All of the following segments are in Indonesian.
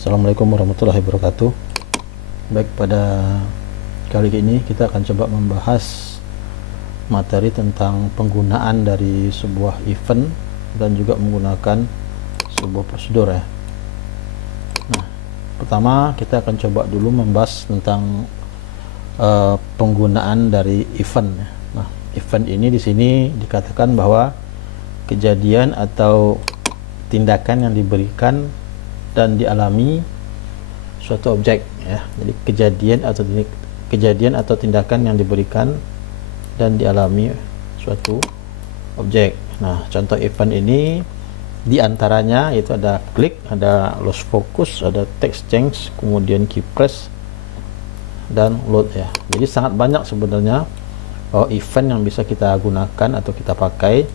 Assalamualaikum warahmatullahi wabarakatuh. Baik, pada kali ini kita akan coba membahas materi tentang penggunaan dari sebuah event dan juga menggunakan sebuah prosedur ya. Nah, pertama kita akan coba dulu membahas tentang penggunaan dari event. Nah, event ini di sini dikatakan bahwa kejadian atau tindakan yang diberikan dan dialami suatu objek ya. Jadi kejadian atau tindakan yang diberikan dan dialami suatu objek. Nah, contoh event ini diantaranya itu ada klik, ada lost focus, ada text change, kemudian key press dan load ya. Jadi sangat banyak sebenarnya event yang bisa kita gunakan atau kita pakai.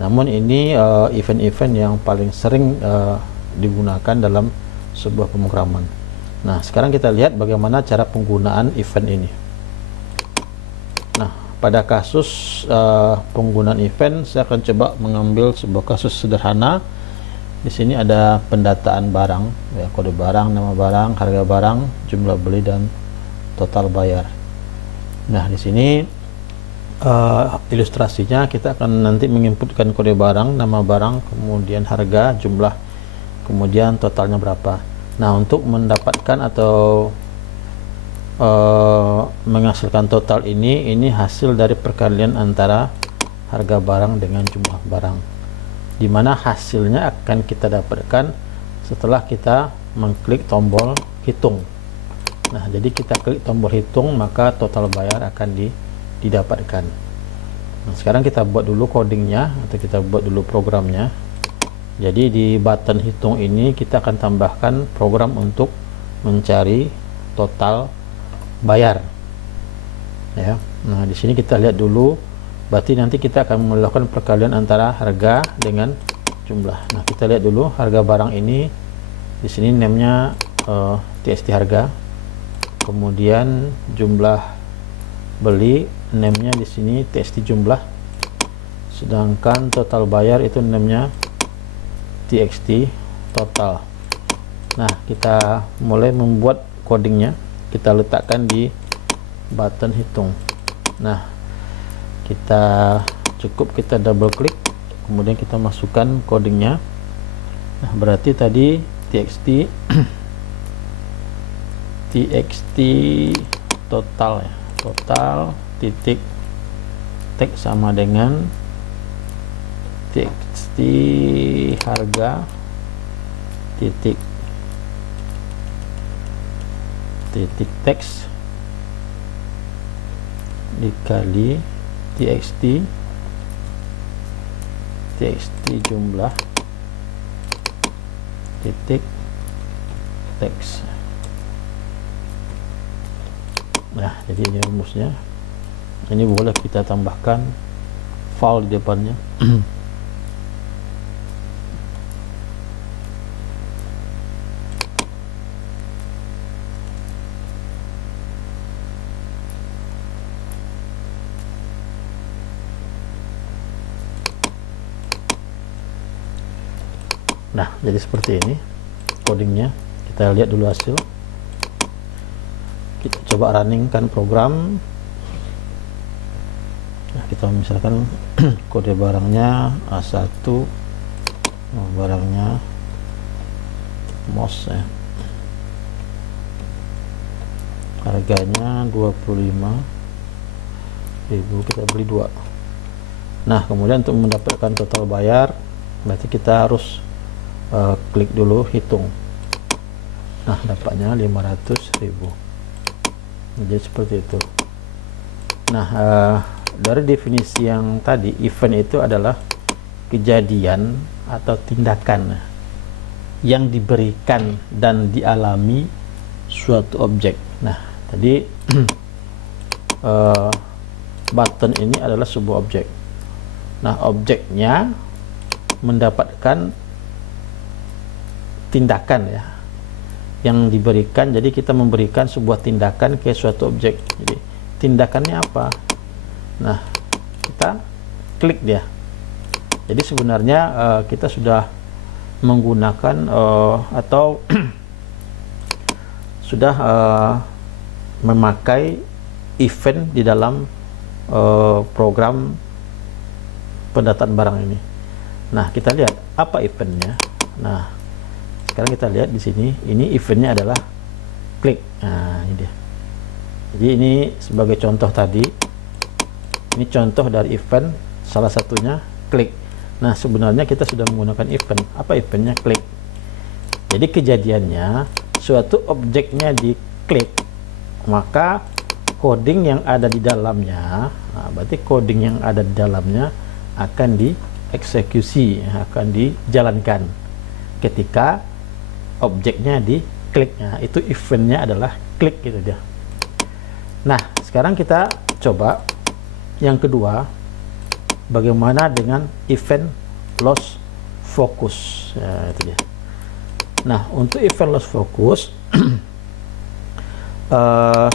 Namun ini event-event yang paling sering digunakan dalam sebuah pemrograman. Nah, sekarang kita lihat bagaimana cara penggunaan event ini. Nah, pada kasus penggunaan event, saya akan coba mengambil sebuah kasus sederhana. Di sini ada pendataan barang, ya, kode barang, nama barang, harga barang, jumlah beli dan total bayar. Nah, di sini ilustrasinya kita akan nanti menginputkan kode barang, nama barang, kemudian harga, jumlah, kemudian totalnya berapa. Nah, untuk mendapatkan atau menghasilkan total ini hasil dari perkalian antara harga barang dengan jumlah barang, dimana hasilnya akan kita dapatkan setelah kita mengklik tombol hitung. Nah, jadi kita klik tombol hitung, maka total bayar akan didapatkan. Nah, sekarang kita buat dulu codingnya atau kita buat dulu programnya. Jadi di button hitung ini kita akan tambahkan program untuk mencari total bayar ya. Nah, di sini kita lihat dulu, berarti nanti kita akan melakukan perkalian antara harga dengan jumlah. Nah, kita lihat dulu harga barang ini, di sini namanya TXT harga, kemudian jumlah beli namanya di sini TXT jumlah, sedangkan total bayar itu namanya TXT total. Nah, kita mulai membuat codingnya, kita letakkan di button hitung. Nah, kita double klik, kemudian kita masukkan codingnya. Nah, berarti tadi TXT TXT total ya, total titik teks sama dengan TXT harga titik teks dikali TXT jumlah titik teks. Nah, jadi ini rumusnya. Ini boleh kita tambahkan file di depannya. Nah, jadi seperti ini codingnya. Kita lihat dulu hasil. Kita coba runningkan program. Nah, kita misalkan kode barangnya A1, barangnya mouse ya, harganya 25.000, kita beli 2. Nah, kemudian untuk mendapatkan total bayar berarti kita harus klik dulu hitung. Nah, dapatnya 500.000. Jadi seperti itu. Nah, dari definisi yang tadi, event itu adalah kejadian atau tindakan yang diberikan dan dialami suatu objek. Nah, tadi button ini adalah sebuah objek. Nah, objeknya mendapatkan tindakan ya yang diberikan. Jadi kita memberikan sebuah tindakan ke suatu objek. Jadi tindakannya apa? Nah, kita klik dia. Jadi sebenarnya kita sudah menggunakan atau sudah memakai event di dalam program pendataan barang ini. Nah, kita lihat apa eventnya. Nah, sekarang kita lihat di sini, ini eventnya adalah klik. Nah, ini dia. Jadi ini sebagai contoh tadi, ini contoh dari event, salah satunya klik. Nah, sebenarnya kita sudah menggunakan event. Apa eventnya? Klik. Jadi kejadiannya suatu objeknya diklik, maka coding yang ada di dalamnya, nah, berarti coding yang ada di dalamnya akan dieksekusi, akan dijalankan ketika objeknya diklik. Nah, itu eventnya adalah klik gitu dia. Nah, sekarang kita coba yang kedua, bagaimana dengan event loss focus. Nah, itu dia. Nah, untuk event loss focus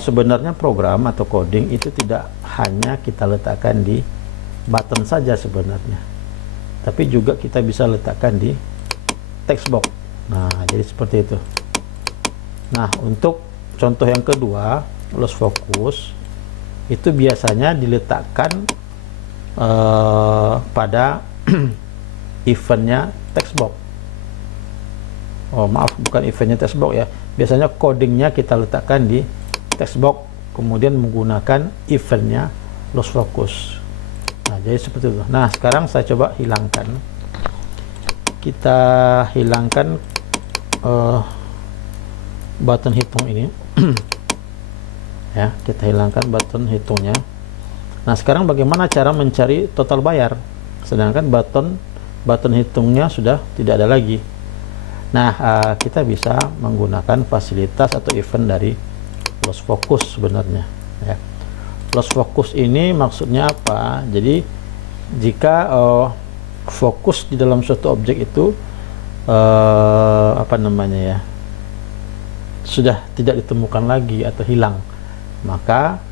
sebenarnya program atau coding itu tidak hanya kita letakkan di button saja sebenarnya, tapi juga kita bisa letakkan di text box. Nah, jadi seperti itu. Nah, untuk contoh yang kedua, loss focus itu biasanya diletakkan pada eventnya text box. Oh, maaf, bukan eventnya text box ya. Biasanya codingnya kita letakkan di text box, kemudian menggunakan eventnya loss focus. Nah, jadi seperti itu. Nah, sekarang saya coba hilangkan. Kita hilangkan button hitung ini. Ya, kita hilangkan button hitungnya. Nah, sekarang bagaimana cara mencari total bayar? Sedangkan button hitungnya sudah tidak ada lagi. Nah, kita bisa menggunakan fasilitas atau event dari loss focus sebenarnya. Ya. Loss focus ini maksudnya apa? Jadi jika fokus di dalam suatu objek itu sudah tidak ditemukan lagi atau hilang, maka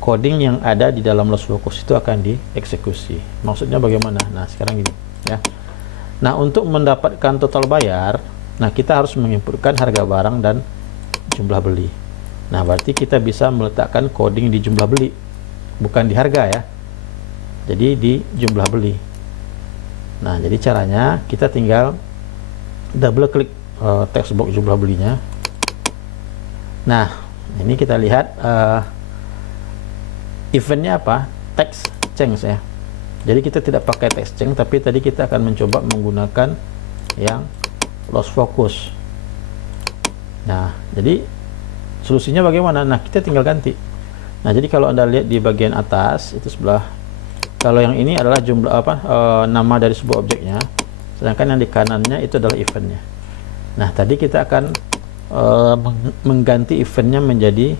coding yang ada di dalam loss focus itu akan dieksekusi. Maksudnya bagaimana? Nah, sekarang gini ya. Nah, untuk mendapatkan total bayar, nah kita harus menginputkan harga barang dan jumlah beli. Nah, berarti kita bisa meletakkan coding di jumlah beli, bukan di harga ya. Jadi di jumlah beli. Nah, jadi caranya kita tinggal double klik text box jumlah belinya. Nah, ini kita lihat eventnya apa? Text change ya. Jadi kita tidak pakai text change, tapi tadi kita akan mencoba menggunakan yang loss focus. Nah, jadi solusinya bagaimana? Nah, kita tinggal ganti. Nah, jadi kalau Anda lihat di bagian atas itu sebelah, kalau yang ini adalah jumlah nama dari sebuah objeknya, sedangkan yang di kanannya itu adalah eventnya. Nah, tadi kita akan mengganti eventnya menjadi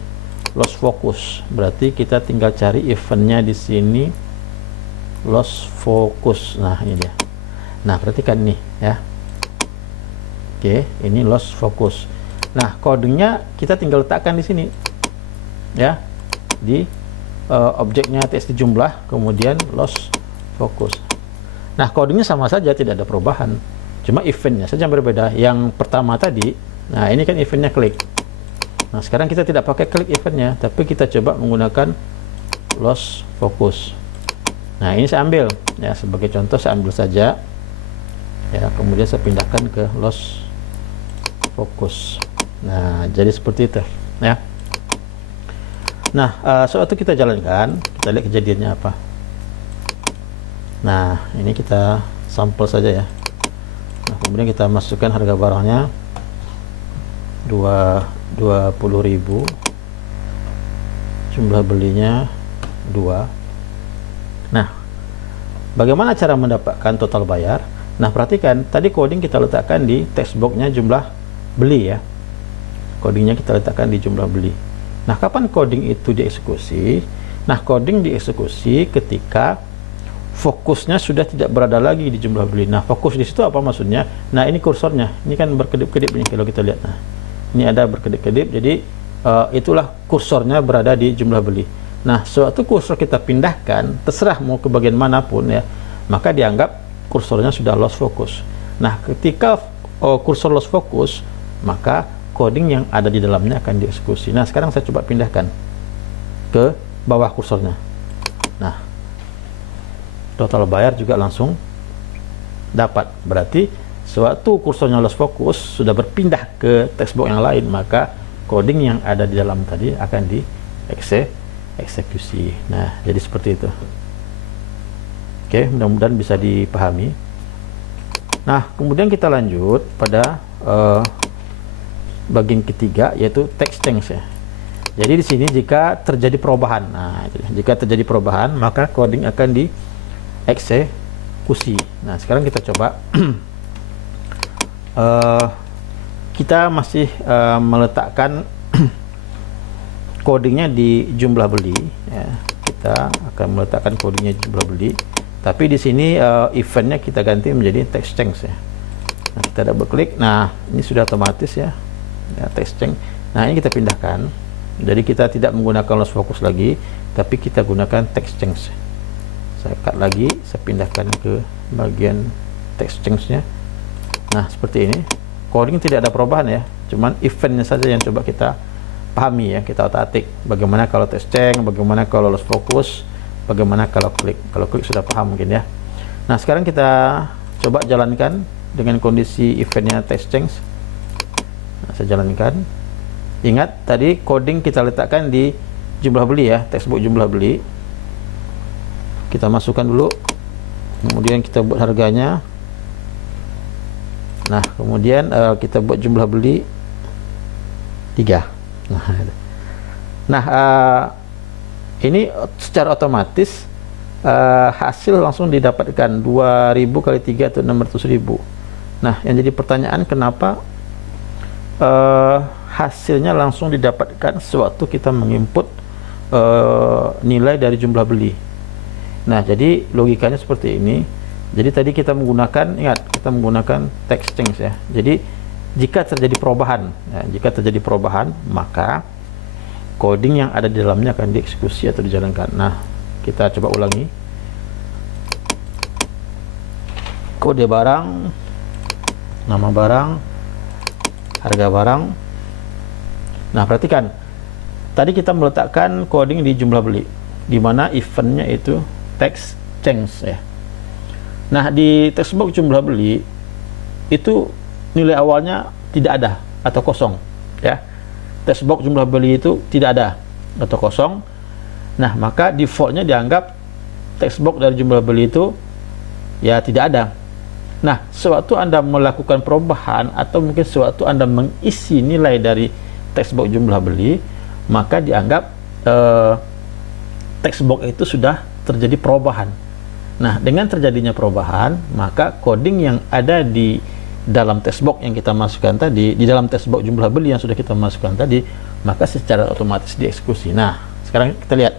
loss focus. Berarti kita tinggal cari eventnya di sini, loss focus. Nah, ini dia. Nah, perhatikan nih ya. Oke, ini loss focus. Nah, codingnya kita tinggal letakkan di sini ya, di objeknya txt jumlah, kemudian loss focus. Nah, codingnya sama saja, tidak ada perubahan, cuma eventnya saja yang berbeda. Yang pertama tadi, nah ini kan eventnya klik. Nah, sekarang kita tidak pakai klik eventnya, tapi kita coba menggunakan loss focus. Nah, ini saya ambil ya, sebagai contoh saya ambil saja ya, kemudian saya pindahkan ke loss focus. Nah, jadi seperti itu ya. Nah, soal itu kita jalankan, kita lihat kejadiannya apa. Nah, ini kita sampel saja ya. Nah, kemudian kita masukkan harga barangnya 20.000, jumlah belinya 2. Nah, bagaimana cara mendapatkan total bayar? Nah, perhatikan tadi coding kita letakkan di text box-nya jumlah beli ya. Codingnya kita letakkan di jumlah beli. Nah, kapan coding itu dieksekusi? Nah, coding dieksekusi ketika fokusnya sudah tidak berada lagi di jumlah beli. Nah, fokus di situ apa maksudnya? Nah, ini kursornya. Ini kan berkedip-kedip ini kalau kita lihat. Nah, ini ada berkedip-kedip. Jadi itulah kursornya berada di jumlah beli. Nah, suatu kursor kita pindahkan, terserah mau ke bagian manapun ya, maka dianggap kursornya sudah loss focus. Nah, ketika kursor loss focus, maka coding yang ada di dalamnya akan dieksekusi. Nah, sekarang saya coba pindahkan ke bawah kursornya. Nah, total bayar juga langsung dapat. Berarti sewaktu kursornya lost focus sudah berpindah ke text box yang lain, maka coding yang ada di dalam tadi akan dieksekusi. Nah, jadi seperti itu. Oke, mudah-mudahan bisa dipahami. Nah, kemudian kita lanjut pada bagian ketiga, yaitu text change ya. Jadi di sini jika terjadi perubahan, nah itu, jika terjadi perubahan maka coding akan dieksekusi. Nah, sekarang kita coba kita masih meletakkan codingnya di jumlah beli ya. Kita akan meletakkan codingnya di jumlah beli, tapi di sini eventnya kita ganti menjadi text change ya. Nah, kita double klik. Nah, ini sudah otomatis ya, text change. Nah, ini kita pindahkan. Jadi kita tidak menggunakan lost focus lagi, tapi kita gunakan text change. Saya cut lagi, saya pindahkan ke bagian text change-nya. Nah, seperti ini. Coding tidak ada perubahan ya, cuman eventnya saja yang coba kita pahami ya, kita otak-atik. Bagaimana kalau text change, bagaimana kalau lost focus, bagaimana kalau klik. Kalau klik sudah paham mungkin ya. Nah, sekarang kita coba jalankan dengan kondisi eventnya text change. Nah, saya jalankan. Ingat tadi coding kita letakkan di jumlah beli ya, textbook jumlah beli. Kita masukkan dulu, kemudian kita buat harganya. Nah, kemudian kita buat jumlah beli 3. Nah, ini secara otomatis hasil langsung didapatkan 2000 kali 3 atau 600.000. Nah, yang jadi pertanyaan, kenapa hasilnya langsung didapatkan sewaktu kita menginput nilai dari jumlah beli. Nah, jadi logikanya seperti ini. Jadi tadi kita menggunakan, ingat, kita menggunakan text change ya. Jadi jika terjadi perubahan ya, jika terjadi perubahan, maka coding yang ada di dalamnya akan dieksekusi atau dijalankan. Nah, kita coba ulangi. Kode barang, nama barang, harga barang. Nah, perhatikan, tadi kita meletakkan coding di jumlah beli, di mana eventnya itu text change ya. Nah, di textbox jumlah beli itu nilai awalnya tidak ada atau kosong ya. Textbox jumlah beli itu tidak ada atau kosong. Nah, maka defaultnya dianggap textbox dari jumlah beli itu ya tidak ada. Nah, sewaktu Anda melakukan perubahan atau mungkin sewaktu Anda mengisi nilai dari textbox jumlah beli, maka dianggap textbox itu sudah terjadi perubahan. Nah, dengan terjadinya perubahan, maka coding yang ada di dalam textbox yang kita masukkan tadi, di dalam textbox jumlah beli yang sudah kita masukkan tadi, maka secara otomatis dieksekusi. Nah, sekarang kita lihat.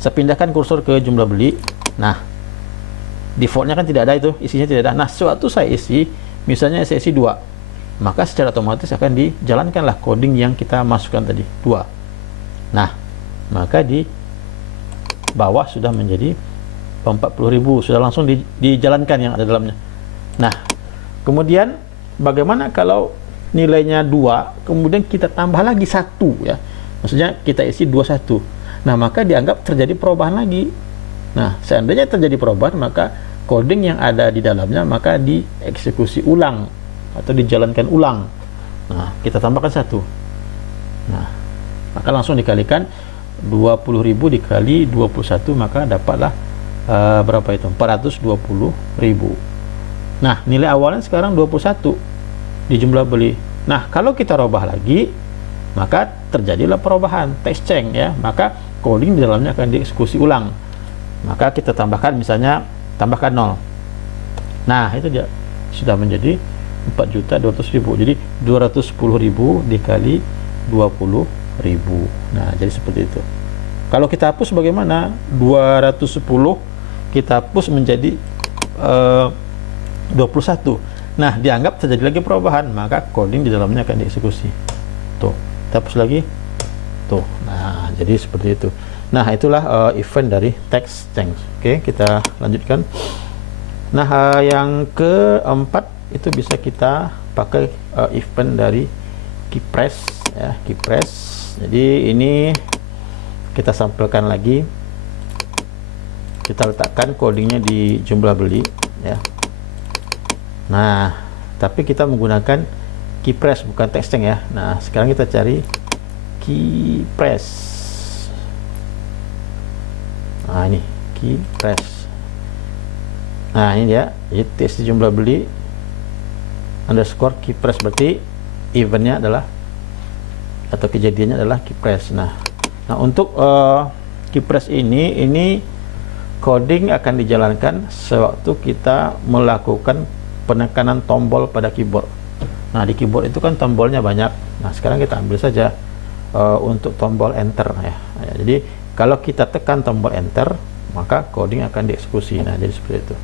Saya pindahkan kursor ke jumlah beli. Nah, defaultnya kan tidak ada itu, isinya tidak ada. Nah, sewaktu saya isi, misalnya saya isi 2, maka secara otomatis akan dijalankanlah coding yang kita masukkan tadi, 2. Nah, maka di bawah sudah menjadi 40.000, sudah langsung dijalankan yang ada dalamnya. Nah, kemudian bagaimana kalau nilainya 2, kemudian kita tambah lagi 1 ya. Maksudnya kita isi 21. Nah, maka dianggap terjadi perubahan lagi. Nah, seandainya terjadi perubahan, maka coding yang ada di dalamnya maka dieksekusi ulang atau dijalankan ulang. Nah, kita tambahkan 1. Nah, maka langsung dikalikan 20.000 dikali 21, maka dapatlah berapa itu? 420.000. Nah, nilai awalnya sekarang 21 di jumlah beli. Nah, kalau kita rubah lagi, maka terjadilah perubahan text change ya. Maka coding di dalamnya akan dieksekusi ulang. Maka kita tambahkan, misalnya tambahkan 0. Nah, itu dia sudah menjadi 4.200.000. Jadi 210.000 dikali 20.000. Nah, jadi seperti itu. Kalau kita hapus bagaimana? 210 kita hapus menjadi 21. Nah, dianggap terjadi lagi perubahan, maka coding di dalamnya akan dieksekusi. Tuh, kita hapus lagi. Tuh. Nah, jadi seperti itu. Nah, itulah event dari text change. Oke, kita lanjutkan. Nah, yang keempat itu bisa kita pakai event dari keypress ya, keypress. Jadi ini kita sampelkan lagi, kita letakkan codingnya di jumlah beli ya. Nah, tapi kita menggunakan keypress bukan textstring ya. Nah, sekarang kita cari keypress. Nah, ini keypress. Nah, ini dia. Jadi txt jumlah beli underscore keypress, berarti eventnya adalah atau kejadiannya adalah keypress. Nah, untuk keypress ini coding akan dijalankan sewaktu kita melakukan penekanan tombol pada keyboard. Nah, di keyboard itu kan tombolnya banyak. Nah, sekarang kita ambil saja untuk tombol enter ya. Jadi kalau kita tekan tombol enter, maka coding akan dieksekusi. Nah, jadi seperti itu.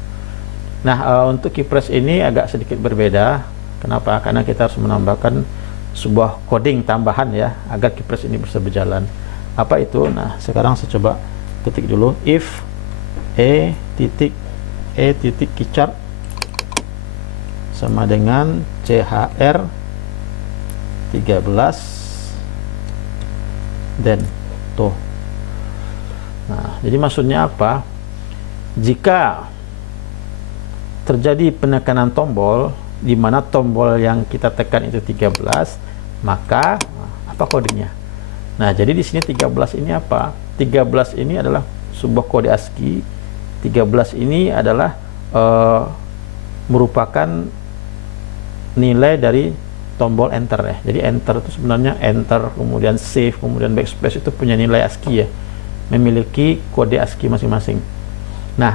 Nah, untuk keypress ini agak sedikit berbeda. Kenapa? Karena kita harus menambahkan sebuah coding tambahan ya, agar keypress ini bisa berjalan. Apa itu? Nah, sekarang saya coba ketik dulu, if e titik keychart sama dengan chr 13 dan tuh. Nah, jadi maksudnya apa? Jika terjadi penekanan tombol di mana tombol yang kita tekan itu 13, maka apa kodenya? Nah, jadi di sini 13 ini apa? 13 ini adalah sebuah kode ASCII. 13 ini adalah merupakan nilai dari tombol enter ya. Jadi enter itu sebenarnya enter, kemudian save, kemudian backspace itu punya nilai ASCII ya, memiliki kode ASCII masing-masing. Nah,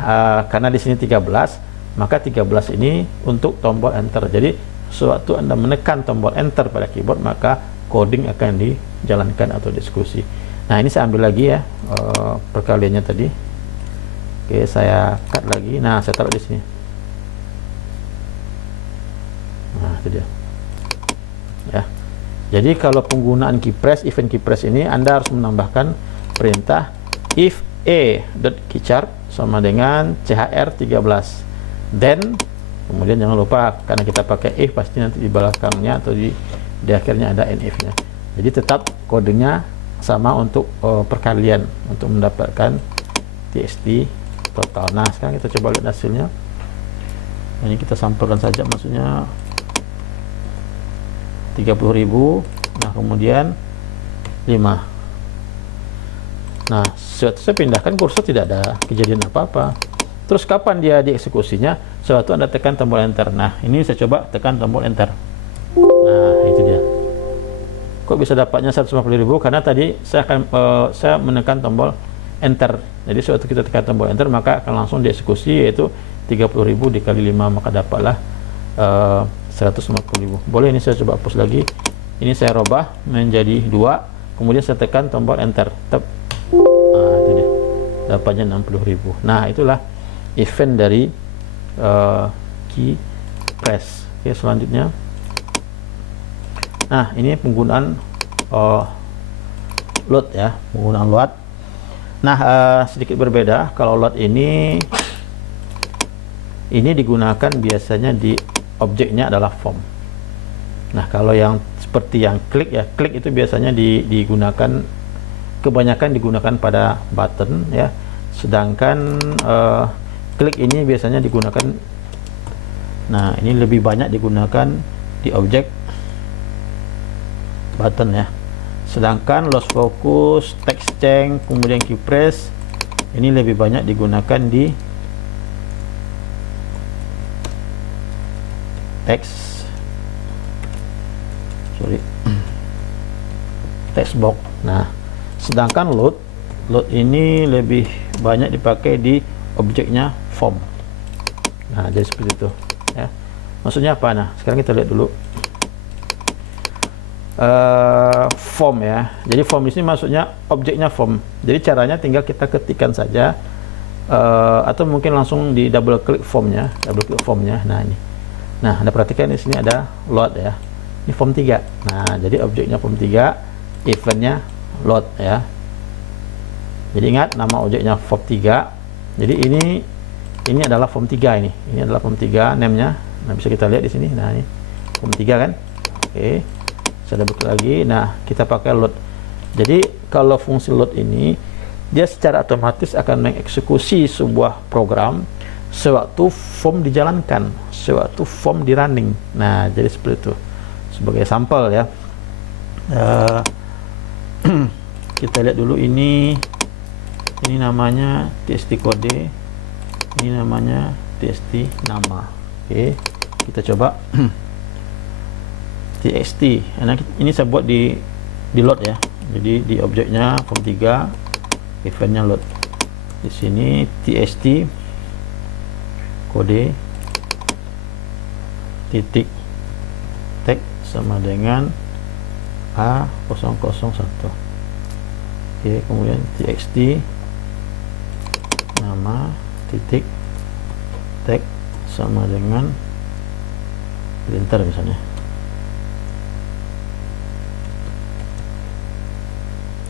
karena di sini 13, maka 13 ini untuk tombol enter. Jadi sewaktu Anda menekan tombol enter pada keyboard, maka coding akan dijalankan atau dieksekusi. Nah, ini saya ambil lagi ya perkaliannya tadi. Oke, saya cut lagi. Nah, saya taruh di sini. Nah, itu dia ya. Jadi kalau penggunaan keypress, event keypress ini, Anda harus menambahkan perintah if e.keychart sama dengan chr 13, then kemudian jangan lupa, karena kita pakai if, pasti nanti di belakangnya atau di akhirnya ada nf nya. Jadi tetap kodenya sama untuk perkalian untuk mendapatkan txt total. Nah, sekarang kita coba lihat hasilnya. Ini kita sampelkan saja, maksudnya 30.000. Nah, kemudian 5. Nah, saya pindahkan kursor, tidak ada kejadian apa-apa. Terus kapan dia dieksekusinya? Sewaktu Anda tekan tombol enter. Nah, ini saya coba tekan tombol enter. Nah, itu dia. Kok bisa dapatnya 150.000? Karena tadi saya menekan tombol enter. Jadi sewaktu kita tekan tombol enter, maka akan langsung dieksekusi, yaitu 30.000 dikali 5, maka dapatlah 150.000. Boleh, ini saya coba hapus lagi. Ini saya robah menjadi 2, kemudian saya tekan tombol enter. Nah, itu dia. Dapatnya 60.000. Nah, itulah event dari keypress. Oke, selanjutnya. Nah, ini penggunaan load ya, penggunaan load. Nah, sedikit berbeda. Kalau load ini digunakan biasanya di objeknya adalah form. Nah, kalau yang seperti yang klik ya, klik itu biasanya digunakan, kebanyakan digunakan pada button ya. Sedangkan klik ini biasanya digunakan, nah ini lebih banyak digunakan di objek button ya. Sedangkan lost focus, text change, kemudian keypress ini lebih banyak digunakan di text box. Nah, sedangkan load ini lebih banyak dipakai di objeknya form. Nah, jadi seperti itu ya. Maksudnya apa? Nah, sekarang kita lihat dulu form ya. Jadi form di sini maksudnya objeknya form. Jadi caranya tinggal kita ketikkan saja, atau mungkin langsung di double klik formnya, Nah, ini. Nah, Anda perhatikan di sini ada load ya. Ini form 3. Nah, jadi objeknya form 3, eventnya load ya. Jadi ingat nama objeknya form 3. Jadi ini adalah form 3 ini. Ini adalah form 3 name-nya. Nah, bisa kita lihat di sini. Nah, ini form 3 kan. Oke. saya buka lagi. Nah, kita pakai load. Jadi kalau fungsi load ini dia secara otomatis akan mengeksekusi sebuah program sewaktu form dijalankan, sewaktu form di running. Nah, jadi seperti itu sebagai sampel ya. Kita lihat dulu ini namanya txt kode, ini namanya txt nama. Oke, kita coba txt. Nah, ini saya buat di load ya. Jadi di objeknya form 3, eventnya load. Di sini txt kode titik tag sama dengan A001. Oke, kemudian txt nama titik tag sama dengan printer misalnya.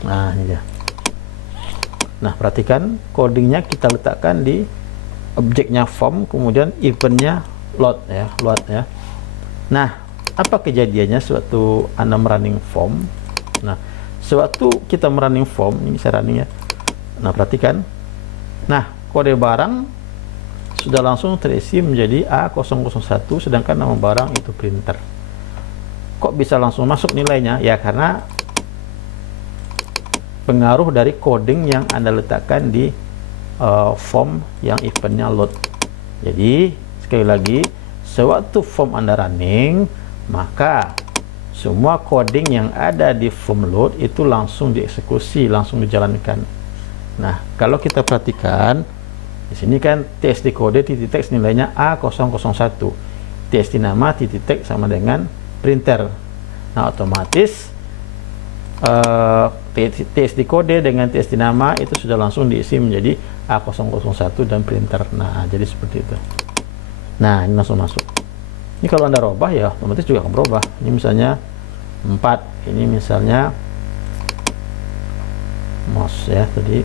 Nah, ini dia. Nah, perhatikan codingnya kita letakkan di objeknya form, kemudian eventnya load ya, Nah, apa kejadiannya sewaktu Anda running form? Nah, sewaktu kita running form, ini saya running ya. Nah, perhatikan. Nah, kode barang sudah langsung terisi menjadi A001, sedangkan nama barang itu printer. Kok bisa langsung masuk nilainya? Ya, karena pengaruh dari coding yang Anda letakkan di form yang eventnya load. Jadi sekali lagi, sewaktu form Anda running, maka semua coding yang ada di form load itu langsung dieksekusi, langsung dijalankan. Nah, kalau kita perhatikan di sini kan txt kode titik teks nilainya A001, txt nama titik teks sama dengan printer. Nah, otomatis txt kode dengan txt nama itu sudah langsung diisi menjadi A001 dan printer. Nah, jadi seperti itu. Nah, ini langsung masuk. Ini kalau Anda robah ya otomatis juga akan berubah. Ini misalnya 4, ini misalnya mouse ya tadi.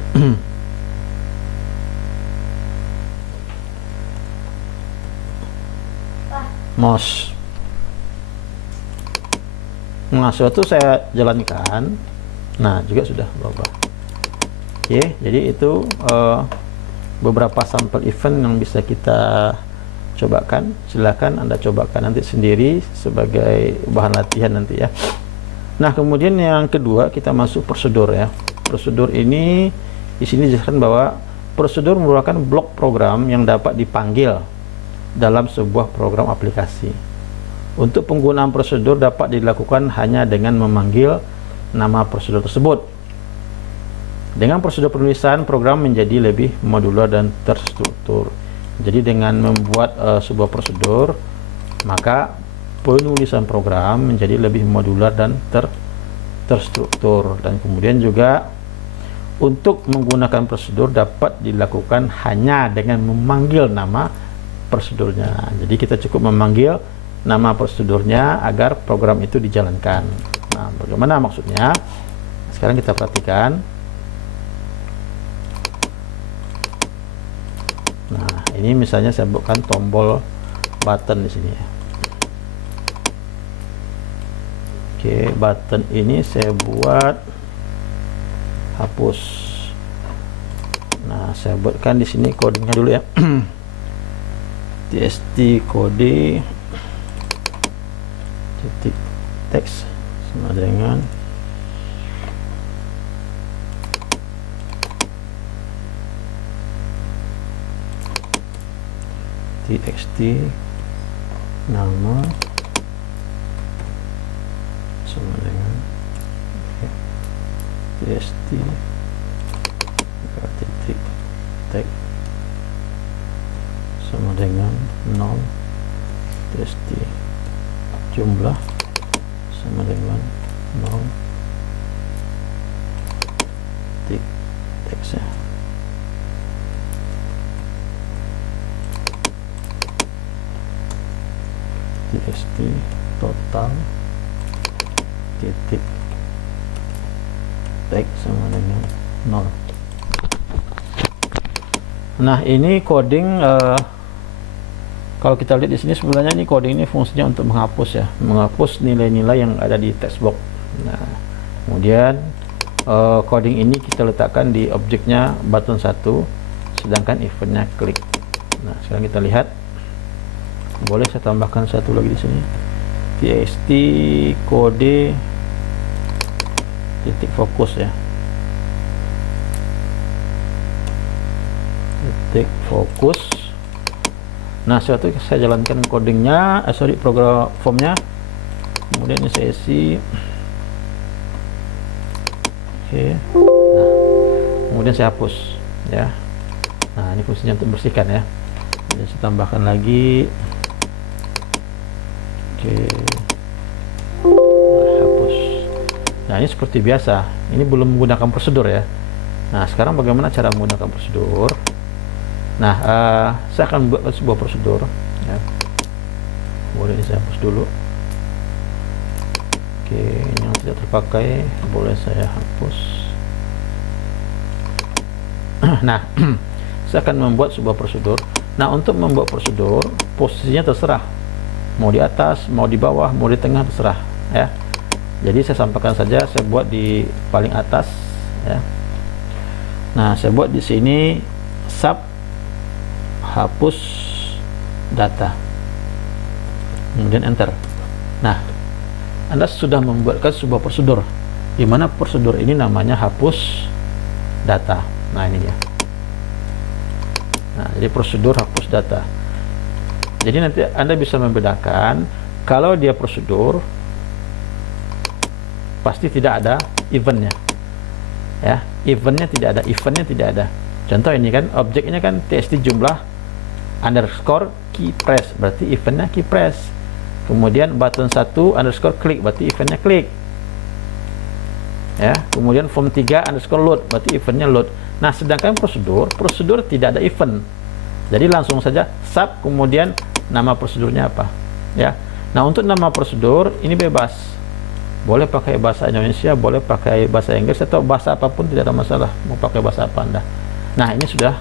Mouse. Nah, suatu saya jalankan. Nah, juga sudah berubah. Oke, jadi itu beberapa sampel event yang bisa kita cobakan. Silakan Anda cobakan nanti sendiri sebagai bahan latihan nanti ya. Nah, kemudian yang kedua kita masuk prosedur ya. Prosedur ini di sini dijelaskan bahwa prosedur merupakan blok program yang dapat dipanggil dalam sebuah program aplikasi. Untuk penggunaan prosedur dapat dilakukan hanya dengan memanggil nama prosedur tersebut. Dengan prosedur penulisan, program menjadi lebih modular dan terstruktur. Jadi dengan membuat sebuah prosedur, maka penulisan program menjadi lebih modular dan terstruktur. Dan kemudian juga untuk menggunakan prosedur dapat dilakukan hanya dengan memanggil nama prosedurnya. Jadi kita cukup memanggil nama prosedurnya agar program itu dijalankan. Nah, bagaimana maksudnya? Sekarang kita perhatikan. Nah, ini misalnya saya buatkan tombol button di sini ya. Oke, button ini saya buat hapus. Nah, saya buatkan di sini kodenya dulu ya. txt kode titik teks sama dengan txt nama sama dengan txt titik teks sama dengan 0, txt jumlah sama dengan 0, titik teksnya. txt total titik teks sama dengan 0. Nah, ini coding Kalau kita lihat di sini sebenarnya ini coding ini fungsinya untuk menghapus ya, menghapus nilai-nilai yang ada di text box. Nah, kemudian coding ini kita letakkan di objeknya button 1, sedangkan eventnya klik. Nah, sekarang kita lihat, boleh saya tambahkan satu lagi di sini, txt kode titik fokus ya, titik fokus. Nah, setelah itu saya jalankan codingnya, program formnya, kemudian ini saya isi. Oke. Nah, kemudian saya hapus ya. Nah, ini fungsinya untuk bersihkan ya. Jadi saya tambahkan lagi. Oke. Nah, hapus. Nah, ini seperti biasa. Ini belum menggunakan prosedur ya. Nah, sekarang bagaimana cara menggunakan prosedur? Nah, saya akan buat sebuah prosedur ya. Boleh ini saya hapus dulu. Oke, ini yang tidak terpakai boleh saya hapus. Nah, saya akan membuat sebuah prosedur. Nah, untuk membuat prosedur, posisinya terserah, mau di atas, mau di bawah, mau di tengah, terserah ya. Jadi saya sampaikan saja, saya buat di paling atas ya. Nah, saya buat di sini sub hapus data, kemudian enter. Nah, Anda sudah membuatkan sebuah prosedur, di mana prosedur ini namanya hapus data. Nah, ini dia. Nah, jadi prosedur hapus data. Jadi nanti Anda bisa membedakan, kalau dia prosedur pasti tidak ada eventnya ya, eventnya tidak ada, eventnya tidak ada. Contoh ini kan, objeknya kan txt jumlah underscore key press, berarti eventnya key press. Kemudian button 1 underscore klik, berarti eventnya klik ya. Kemudian form 3 underscore load, berarti eventnya load. Nah, sedangkan prosedur tidak ada event, jadi langsung saja sub, kemudian nama prosedurnya apa ya. Nah, untuk nama prosedur ini bebas, boleh pakai bahasa Indonesia, boleh pakai bahasa Inggris, atau bahasa apapun, tidak ada masalah, mau pakai bahasa apa Anda. Nah, ini sudah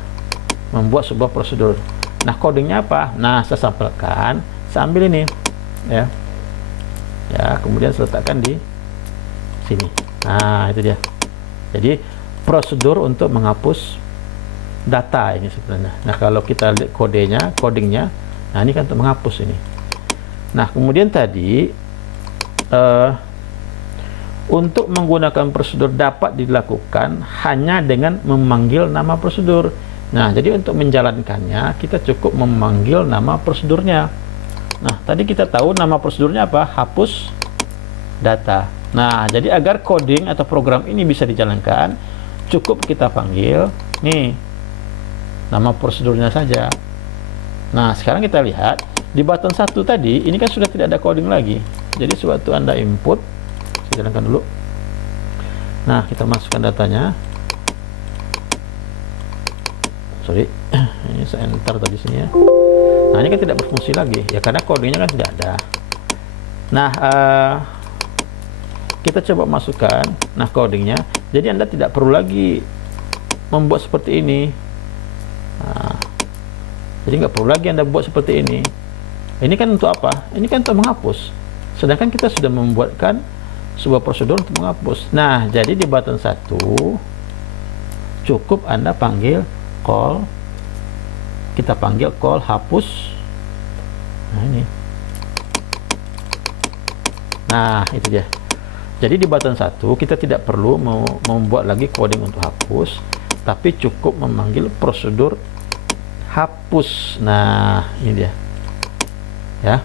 membuat sebuah prosedur. Nah, codingnya apa? Nah, saya sampaikan, saya ambil ini ya, kemudian saya letakkan di sini. Nah, itu dia. Jadi prosedur untuk menghapus data ini sebenarnya. Nah, kalau kita lihat codingnya, nah ini kan untuk menghapus ini. Nah, kemudian tadi untuk menggunakan prosedur dapat dilakukan hanya dengan memanggil nama prosedur. Nah, jadi untuk menjalankannya kita cukup memanggil nama prosedurnya. Nah, tadi kita tahu nama prosedurnya apa? Hapus data. Nah, jadi agar coding atau program ini bisa dijalankan, cukup kita panggil nih nama prosedurnya saja. Nah, sekarang kita lihat di button 1 tadi, ini kan sudah tidak ada coding lagi. Jadi sewaktu Anda input, saya jalankan dulu. Nah, kita masukkan datanya. Sorry, ini saya enter tadi sini ya. Nah, ini kan tidak berfungsi lagi ya, karena codingnya kan tidak ada. Nah, kita coba masukkan codingnya. Jadi Anda tidak perlu lagi membuat seperti ini. Nah, jadi nggak perlu lagi Anda buat seperti ini. Ini kan untuk apa? Ini kan untuk menghapus. Sedangkan kita sudah membuatkan sebuah prosedur untuk menghapus. Nah, jadi di button 1 cukup Anda panggil call, kita panggil call hapus. Nah, ini. Nah, itu dia. Jadi di button 1 kita tidak perlu membuat lagi coding untuk hapus, tapi cukup memanggil prosedur hapus. Nah, ini dia ya.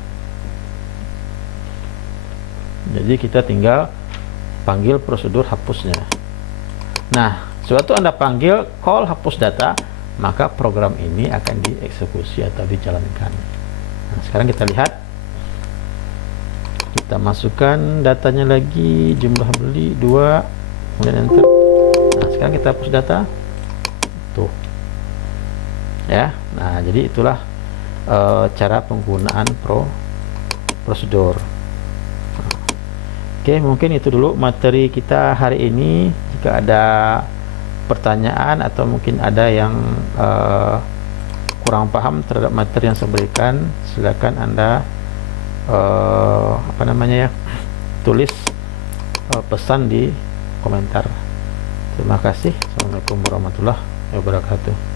Jadi kita tinggal panggil prosedur hapusnya. Nah, suatu Anda panggil call hapus data, maka program ini akan dieksekusi atau dijalankan. Nah, sekarang kita lihat, kita masukkan datanya lagi, jumlah beli 2, kemudian enter. Nah, sekarang kita hapus data tuh ya. Nah, jadi itulah cara penggunaan prosedur. Oke, mungkin itu dulu materi kita hari ini. Jika ada pertanyaan atau mungkin ada yang kurang paham terhadap materi yang saya berikan, silakan Anda tulis pesan di komentar. Terima kasih. Assalamualaikum warahmatullahi wabarakatuh.